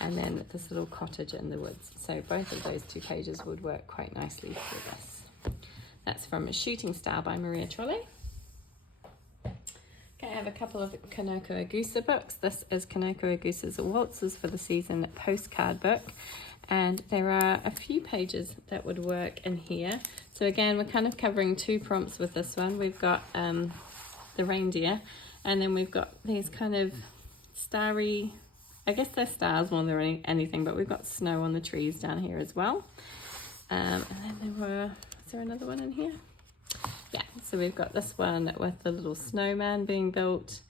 And then this little cottage in the woods. So both of those 2 pages would work quite nicely for this. That's from Shooting Star by Maria Trolle. Okay, I have a couple of Kanoko Agusa books. This is Kanoko Agusa's Waltzes for the Season postcard book. And there are a few pages that would work in here. So again, we're kind of covering 2 prompts with this one. We've got the reindeer, and then we've got these kind of starry, I guess they're stars more than anything, but we've got snow on the trees down here as well. And then is there another one in here? Yeah, so we've got this one with the little snowman being built.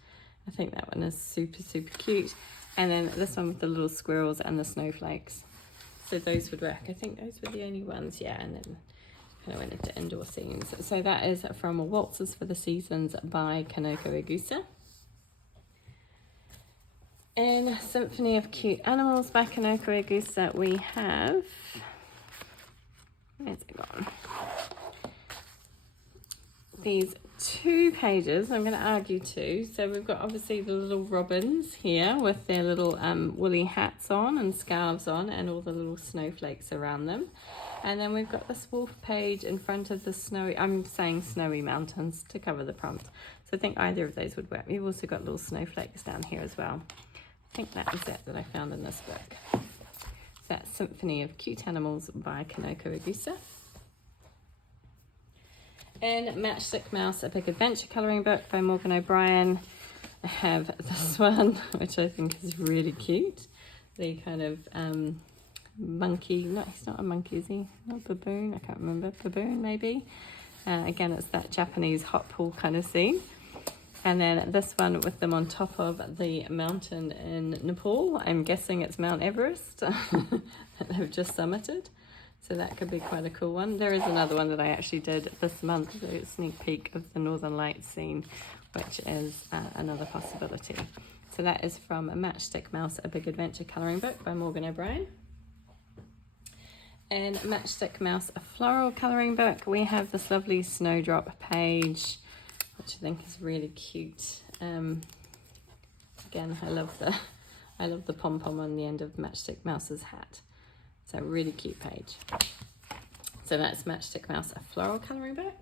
I think that one is super, super cute. And then this one with the little squirrels and the snowflakes. So those would work. I think those were the only ones, yeah, and then kind of went into indoor scenes. So that is from Waltzes for the Seasons by Kanoko Agusa. In Symphony of Cute Animals by Kanoko Agusa, we have, where's it gone? These 2 pages, I'm going to argue 2. So we've got obviously the little robins here with their little woolly hats on and scarves on and all the little snowflakes around them. And then we've got this wolf page in front of the snowy, I'm saying snowy mountains to cover the prompt. So I think either of those would work. We've also got little snowflakes down here as well. I think that was it that I found in this book. So that's Symphony of Cute Animals by Kanoko Agusa. In Matchstick Mouse, A Big Adventure colouring book by Morgan O'Brien, I have this one, which I think is really cute. The kind of monkey, no, he's not a monkey, is he? Not baboon, I can't remember, baboon maybe. Again, it's that Japanese hot pool kind of scene. And then this one with them on top of the mountain in Nepal. I'm guessing it's Mount Everest that they've just summited. So that could be quite a cool one. There is another one that I actually did this month, a sneak peek of the Northern Lights scene, which is another possibility. So that is from A Matchstick Mouse, A Big Adventure colouring book by Morgan O'Brien. And Matchstick Mouse, A Floral colouring book, we have this lovely snowdrop page, which I think is really cute. Again, I love the pom-pom on the end of Matchstick Mouse's hat. So really cute page. So that's Matchstick Mouse, A Floral colouring book.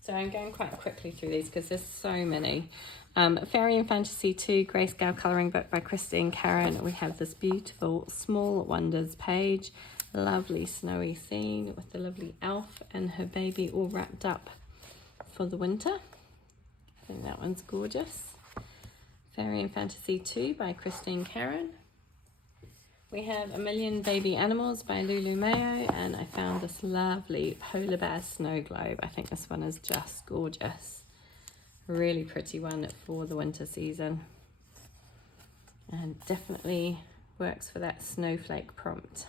So I'm going quite quickly through these because there's so many. Fairy and Fantasy 2 Grayscale colouring book by Christine Karen. We have this beautiful Small Wonders page. Lovely snowy scene with the lovely elf and her baby all wrapped up for the winter. I think that one's gorgeous. Fairy and Fantasy 2 by Christine Karen. We have A Million Baby Animals by Lulu Mayo, and I found this lovely polar bear snow globe. I think this one is just gorgeous. Really pretty one for the winter season. And definitely works for that snowflake prompt.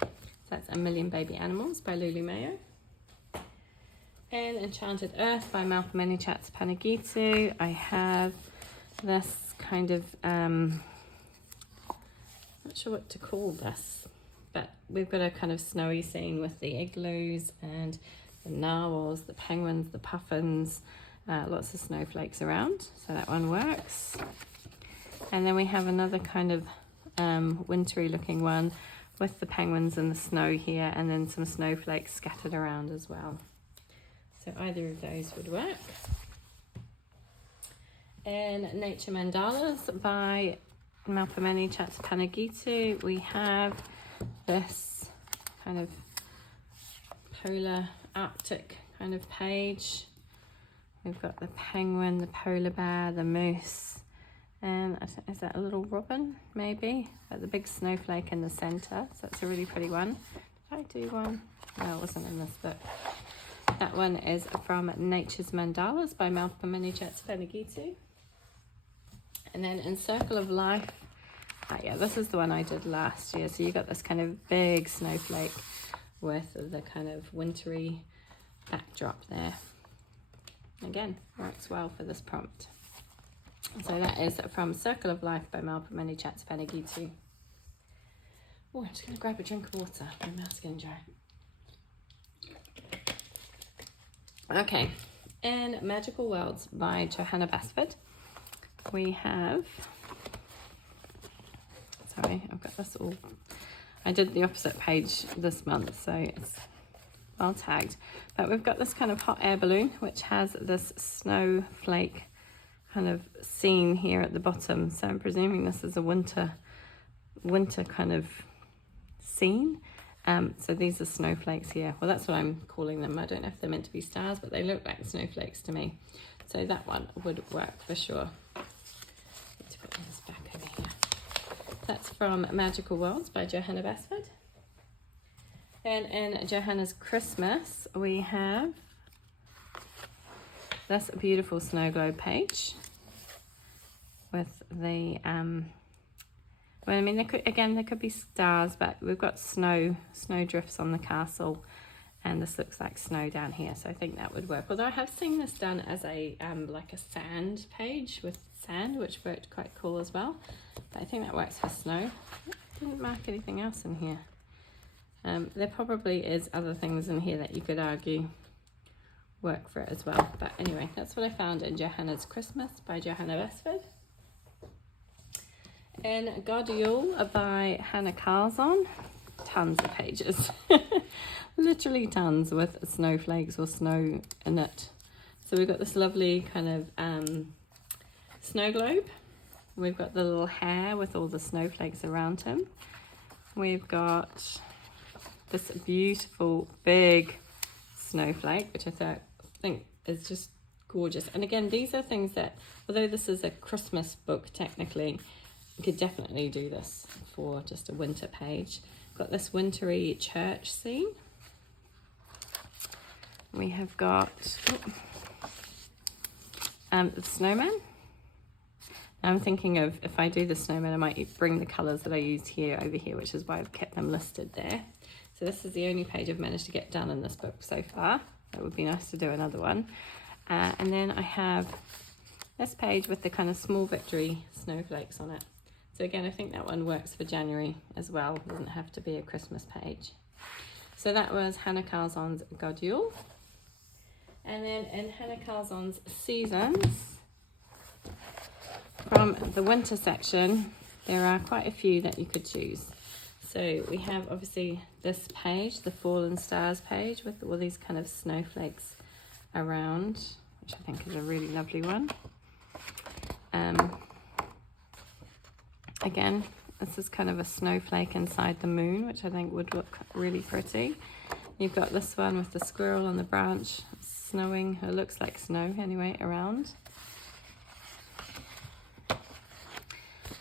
So that's A Million Baby Animals by Lulu Mayo. And Enchanted Earth by Malcolm Anychat's Panagitu. I have this kind of not sure what to call this, but we've got a kind of snowy scene with the igloos and the narwhals, the penguins, the puffins, lots of snowflakes around, so that one works. And then we have another kind of wintry looking one with the penguins and the snow here, and then some snowflakes scattered around as well. So either of those would work. And Nature Mandalas by Malcolm Anychat's Panagitu, we have this kind of polar Arctic kind of page. We've got the penguin, the polar bear, the moose, and is that a little robin maybe? Got the big snowflake in the center, so that's a really pretty one. Did I do one? Well, it wasn't in this book. That one is from Nature's Mandalas by Malcolm Chatspanagitu. And then in Circle of Life, yeah, this is the one I did last year. So you got this kind of big snowflake with the kind of wintry backdrop there. Again, works well for this prompt. So that is from Circle of Life by Malcolm Chatspanagitu. Oh, I'm just going to grab a drink of water. My mouth's getting dry. Okay, in Magical Worlds by Johanna Basford, we have, sorry, I've got this all, I did the opposite page this month, so it's well tagged, but we've got this kind of hot air balloon, which has this snowflake kind of scene here at the bottom, so I'm presuming this is a winter kind of scene. So these are snowflakes here. Well, that's what I'm calling them. I don't know if they're meant to be stars, but they look like snowflakes to me. So that one would work for sure. Need to put this back over here. That's from Magical Worlds by Johanna Basford. And in Johanna's Christmas, we have this beautiful snow globe page with the well, I mean, there could be stars, but we've got snow drifts on the castle, and this looks like snow down here, so I think that would work. Although I have seen this done as a like a sand page with sand, which worked quite cool as well. But I think that works for snow. Didn't mark anything else in here. There probably is other things in here that you could argue work for it as well. But anyway, that's what I found in Johanna's Christmas by Johanna Basford. In God Yule by Hannah Carzon, tons of pages, literally tons with snowflakes or snow in it. So we've got this lovely kind of snow globe. We've got the little hare with all the snowflakes around him. We've got this beautiful big snowflake, which I think is just gorgeous. And again, these are things that, although this is a Christmas book technically, you could definitely do this for just a winter page. Got this wintry church scene. We have got the snowman. I'm thinking of, if I do the snowman, I might bring the colours that I used here over here, which is why I've kept them listed there. So this is the only page I've managed to get done in this book so far. It would be nice to do another one. And then I have this page with the kind of small victory snowflakes on it. So again, I think that one works for January as well. It doesn't have to be a Christmas page. So that was Hannah Carzon's God Yule. And then in Hannah Carzon's Seasons, from the winter section, there are quite a few that you could choose. So we have obviously this page, the Fallen Stars page, with all these kind of snowflakes around, which I think is a really lovely one. Again, this is kind of a snowflake inside the moon, which I think would look really pretty. You've got this one with the squirrel on the branch, snowing, it looks like snow anyway, around.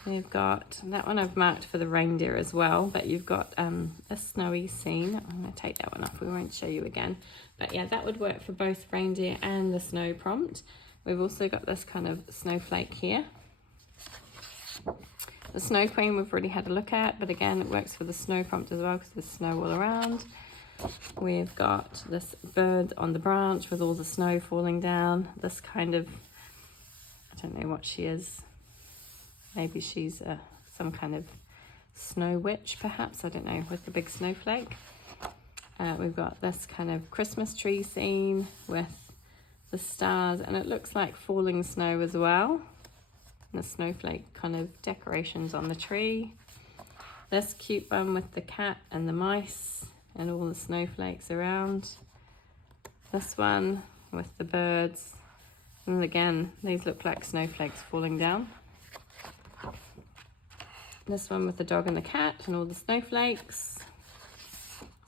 You've got, that one I've marked for the reindeer as well, but you've got a snowy scene. I'm going to take that one off, we won't show you again. But yeah, that would work for both reindeer and the snow prompt. We've also got this kind of snowflake here. The Snow Queen we've already had a look at, but again, it works for the snow prompt as well because there's snow all around. We've got this bird on the branch with all the snow falling down. This kind of, I don't know what she is. Maybe she's some kind of snow witch, perhaps. I don't know, with the big snowflake. We've got this kind of Christmas tree scene with the stars, and it looks like falling snow as well. And the snowflake kind of decorations on the tree. This cute one with the cat and the mice and all the snowflakes around. This one with the birds. And again, these look like snowflakes falling down. This one with the dog and the cat and all the snowflakes.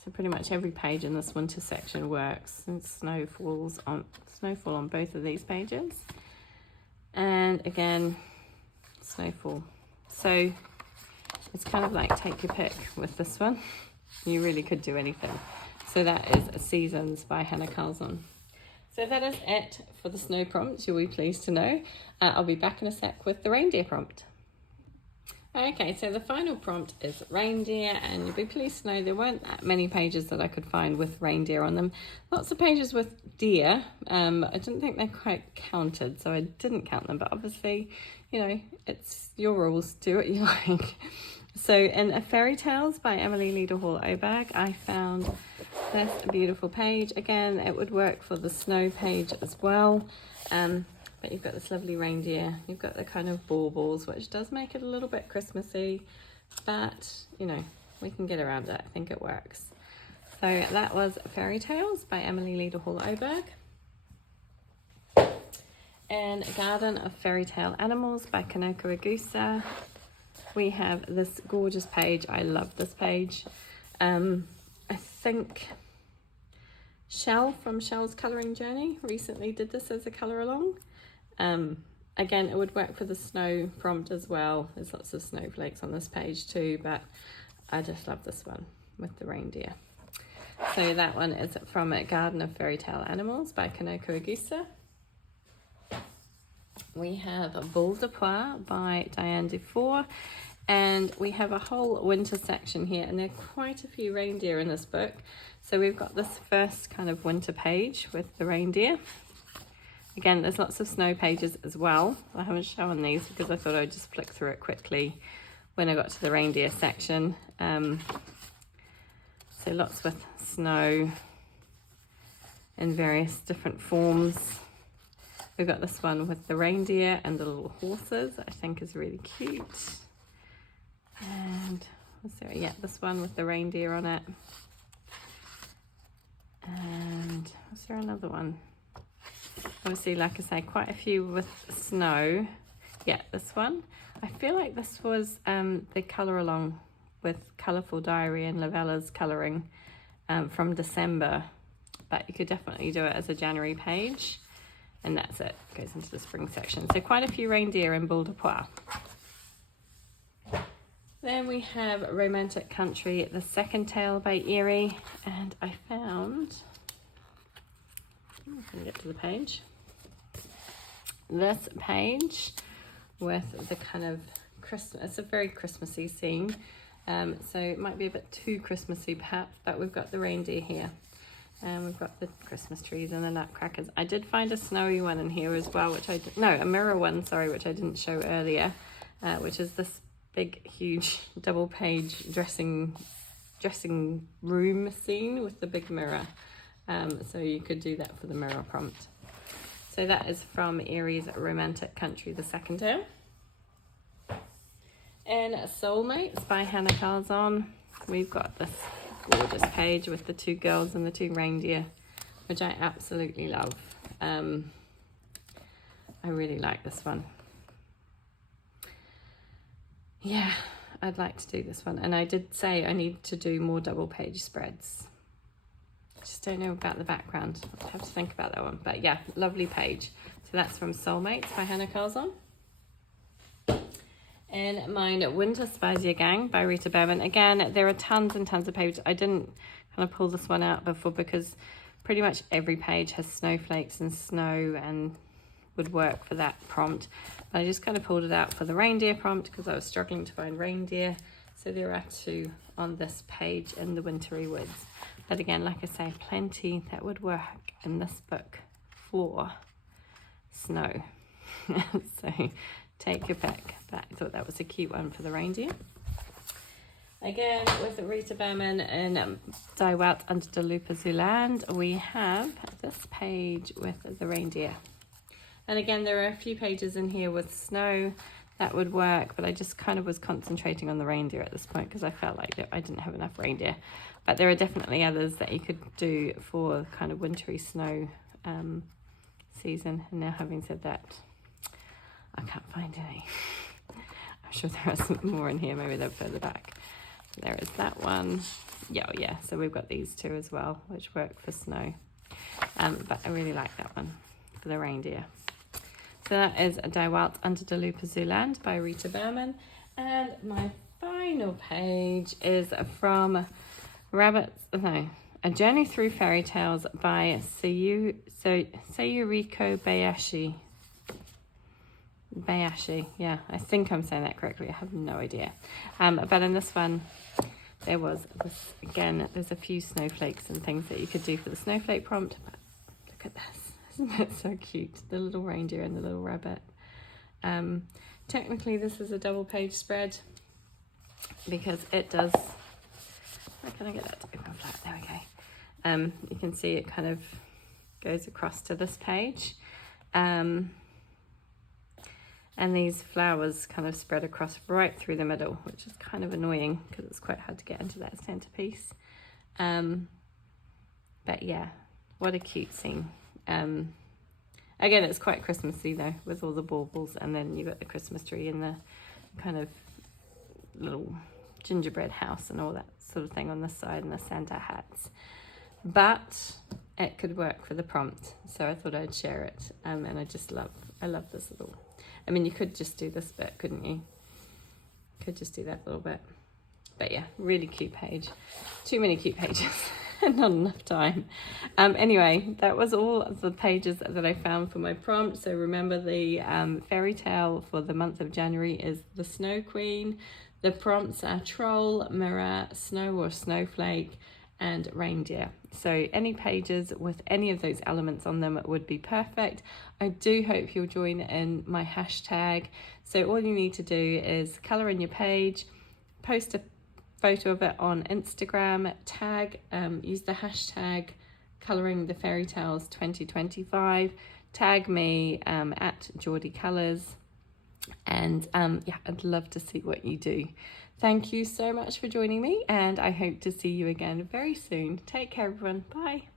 So pretty much every page in this winter section works. And snowfall on both of these pages. And again, snowfall. So it's kind of like take your pick with this one. You really could do anything. So that is Seasons by Hannah Carlson. So that is it for the snow prompt. You'll be pleased to know. I'll be back in a sec with the reindeer prompt. Okay, so the final prompt is reindeer, and you'll be pleased to know there weren't that many pages that I could find with reindeer on them. Lots of pages with deer. I didn't think they quite counted, so I didn't count them, but obviously, you know, it's your rules, do what you like. So in Fairy Tales by Emily Leader Hall Oberg, I found this beautiful page. Again, it would work for the snow page as well. But you've got this lovely reindeer. You've got the kind of baubles, which does make it a little bit Christmassy, but you know, we can get around it. I think it works. So that was Fairy Tales by Emily Leader Hall Oberg. And Garden of Fairy Tale Animals by Kanoko Agusa. We have this gorgeous page. I love this page. I think Shell from Shell's Colouring Journey recently did this as a colour along. Again, it would work for the snow prompt as well. There's lots of snowflakes on this page too, but I just love this one with the reindeer. So that one is from Garden of Fairy Tale Animals by Kanoko Agusa. We have Boule de Pois by Diane Dufour, and we have a whole winter section here, and there are quite a few reindeer in this book. So we've got this first kind of winter page with the reindeer. Again, there's lots of snow pages as well. I haven't shown these because I thought I'd just flick through it quickly when I got to the reindeer section. So lots with snow in various different forms. We've got this one with the reindeer and the little horses, that I think is really cute. And what's there? Yeah, this one with the reindeer on it. And was there another one? Obviously, like I say, quite a few with snow. Yeah, this one. I feel like this was the colour along with Colourful Diary and Lavella's colouring from December. But you could definitely do it as a January page. And that's it. It goes into the spring section. So quite a few reindeer in Boule de Pois. Then we have Romantic Country, The Second Tale by Erie. And I found... I'm going to get to the page. This page with the kind of Christmas, it's a very Christmassy scene. So it might be a bit too Christmassy perhaps, but we've got the reindeer here. And we've got the Christmas trees and the nutcrackers. I did find a snowy one in here as well, which a mirror one, sorry, which I didn't show earlier, which is this big, huge double page dressing room scene with the big mirror. So you could do that for the mirror prompt. So that is from Erie's Romantic Country, The Second Tale. And Soulmates by Hannah Carlson. We've got this gorgeous page with the two girls and the two reindeer, which I absolutely love. I really like this one. Yeah, I'd like to do this one. And I did say I need to do more double page spreads. Just don't know about the background. I'll have to think about that one. But yeah, lovely page. So that's from Soulmates by Hannah Carlson. And mine, Winter Spazia Gang by Rita Behrman. Again, there are tons and tons of pages. I didn't kind of pull this one out before because pretty much every page has snowflakes and snow and would work for that prompt. But I just kind of pulled it out for the reindeer prompt because I was struggling to find reindeer. So there are two on this page in the wintry woods. But again, like I say, plenty that would work in this book for snow. So take your pick. But I thought that was a cute one for the reindeer. Again, with Rita Behrman and Die Welt under de Lupe Zuland, we have this page with the reindeer. And again, there are a few pages in here with snow that would work, but I just kind of was concentrating on the reindeer at this point because I felt like I didn't have enough reindeer. But there are definitely others that you could do for kind of wintry snow season. And now having said that, I can't find any. I'm sure there are some more in here, maybe they're further back. There is that one. Yeah, so we've got these two as well, which work for snow. But I really like that one for the reindeer. So that is Die Welt under de Lupe Zuland by Rita Behrman. And my final page is from A Journey Through Fairy Tales by Sayuriko Bayashi. Yeah, I think I'm saying that correctly. I have no idea. But in this one, there was this, again, there's a few snowflakes and things that you could do for the snowflake prompt. But look at this. Isn't that so cute? The little reindeer and the little rabbit. Technically, this is a double page spread because it does... How can I get that to open flat? There we go. You can see it kind of goes across to this page. And these flowers kind of spread across right through the middle, which is kind of annoying because it's quite hard to get into that centerpiece. But yeah, what a cute scene. Again, it's quite Christmassy though, with all the baubles, and then you've got the Christmas tree and the kind of little gingerbread house and all that sort of thing on the side, and the Santa hats. But it could work for the prompt, so I thought I'd share it. And I love this little... I mean, you could just do this bit, couldn't you? Could just do that little bit. But yeah, really cute page. Too many cute pages. Not enough time. Anyway, that was all of the pages that I found for my prompt. So remember, the fairy tale for the month of January is the Snow Queen. The prompts are troll, mirror, snow or snowflake, and reindeer. So any pages with any of those elements on them would be perfect. I do hope you'll join in my hashtag. So all you need to do is colour in your page, post a photo of it on Instagram, tag, use the hashtag colouring the fairy tales 2025, tag me at Geordie Colours, and yeah, I'd love to see what you do. Thank you so much for joining me, and I hope to see you again very soon. Take care, everyone. Bye.